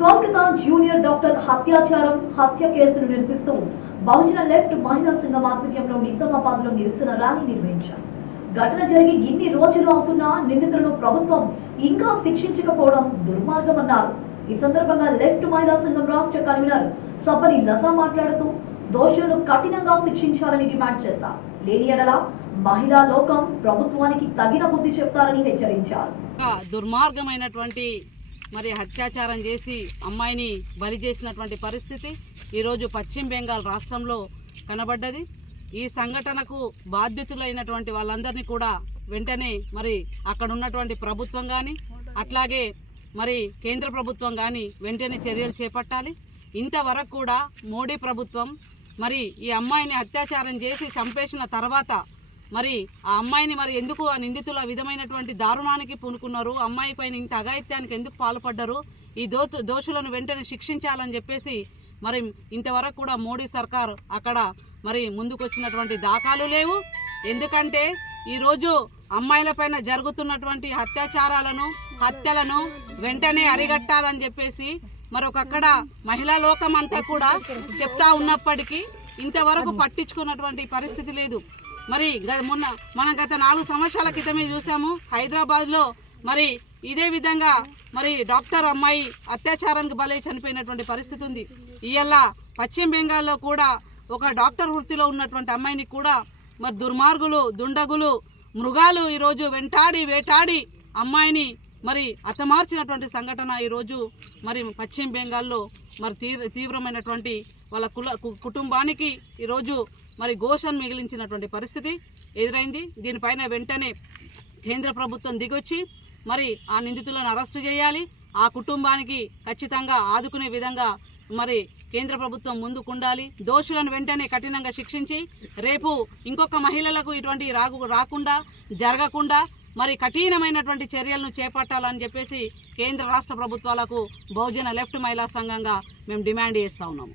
Kolkata junior doctor హత్య కేసును నిరసిస్తూ బహుజన లెఫ్ట్ మహిళా సంఘం ఆధ్వర్యంలో నిజామాబాద్ లో నిరసన ర్యాలీ నిర్వహించారు. ఘటన జరిగి ఇన్ని రోజులు అవుతున్నా నిందితులను ప్రభుత్వం ఇంకా శిక్షించకపోవడం దుర్మార్గమన్నారు. ఈ సందర్భంగా లెఫ్ట్ మహిళా సంఘం రాష్ట్ర కన్వీనర్ సబ్బని లత మాట్లాడుతూ దోషులను కఠినంగా శిక్షించాలని డిమాండ్ చేశారు. లేని ఎడల మహిళా లోకం ప్రభుత్వానికి తగిన బుద్ధి చెప్తారని హెచ్చరించారు. దుర్మార్గమైనటువంటి అత్యాచారం చేసి అమ్మాయిని బలి చేసినటువంటి పరిస్థితి ఈరోజు పశ్చిమ బెంగాల్ రాష్ట్రంలో కనబడ్డది. ఈ సంఘటనకు బాధ్యతులైనటువంటి వాళ్ళందరినీ కూడా వెంటనే అక్కడ ఉన్నటువంటి ప్రభుత్వం కానీ అట్లాగే కేంద్ర ప్రభుత్వం కానీ వెంటనే చర్యలు చేపట్టాలి. ఇంతవరకు కూడా మోడీ ప్రభుత్వం ఈ అమ్మాయిని అత్యాచారం చేసి చంపేసిన తర్వాత ఆ అమ్మాయిని ఎందుకు ఆ నిందితుల విధమైనటువంటి దారుణానికి పూనుకున్నారు, అమ్మాయి పైన ఇంత అఘాయిత్యానికి ఎందుకు పాల్పడ్డారు, ఈ దోషులను వెంటనే శిక్షించాలని చెప్పేసి ఇంతవరకు కూడా మోడీ సర్కార్ అక్కడ ముందుకు వచ్చినటువంటి దాఖలు లేవు. ఎందుకంటే ఈరోజు అమ్మాయిలపైన జరుగుతున్నటువంటి అత్యాచారాలను హత్యలను వెంటనే అరిగట్టాలని చెప్పేసి అక్కడ మహిళా లోకం అంతా కూడా చెప్తా ఉన్నప్పటికీ ఇంతవరకు పట్టించుకున్నటువంటి పరిస్థితి లేదు. మనం గత 4 సంవత్సరాల క్రితమే చూసాము హైదరాబాద్లో ఇదే విధంగా డాక్టర్ అమ్మాయి అత్యాచారానికి బలై చనిపోయినటువంటి పరిస్థితి ఉంది. ఇవాళ పశ్చిమ బెంగాల్లో కూడా ఒక డాక్టర్ వృత్తిలో ఉన్నటువంటి అమ్మాయిని కూడా దుర్మార్గులు దుండగులు మృగాలు ఈరోజు వేటాడి అమ్మాయిని హతమార్చినటువంటి సంఘటన ఈరోజు పశ్చిమ బెంగాల్లో తీవ్రమైనటువంటి వాళ్ళ కుటుంబానికి ఈరోజు ఘోషను మిగిలించినటువంటి పరిస్థితి ఎదురైంది. దీనిపైన వెంటనే కేంద్ర ప్రభుత్వం దిగొచ్చి ఆ నిందితులను అరెస్టు చేయాలి. ఆ కుటుంబానికి ఖచ్చితంగా ఆదుకునే విధంగా కేంద్ర ప్రభుత్వం ముందుకుండాలి. దోషులను వెంటనే కఠినంగా శిక్షించి రేపు ఇంకొక మహిళలకు ఇటువంటి రాకుండా జరగకుండా కఠినమైనటువంటి చర్యలను చేపట్టాలని చెప్పేసి కేంద్ర రాష్ట్ర ప్రభుత్వాలకు బహుజన లెఫ్ట్ మహిళా సంఘంగా మేము డిమాండ్ చేస్తూ ఉన్నాము.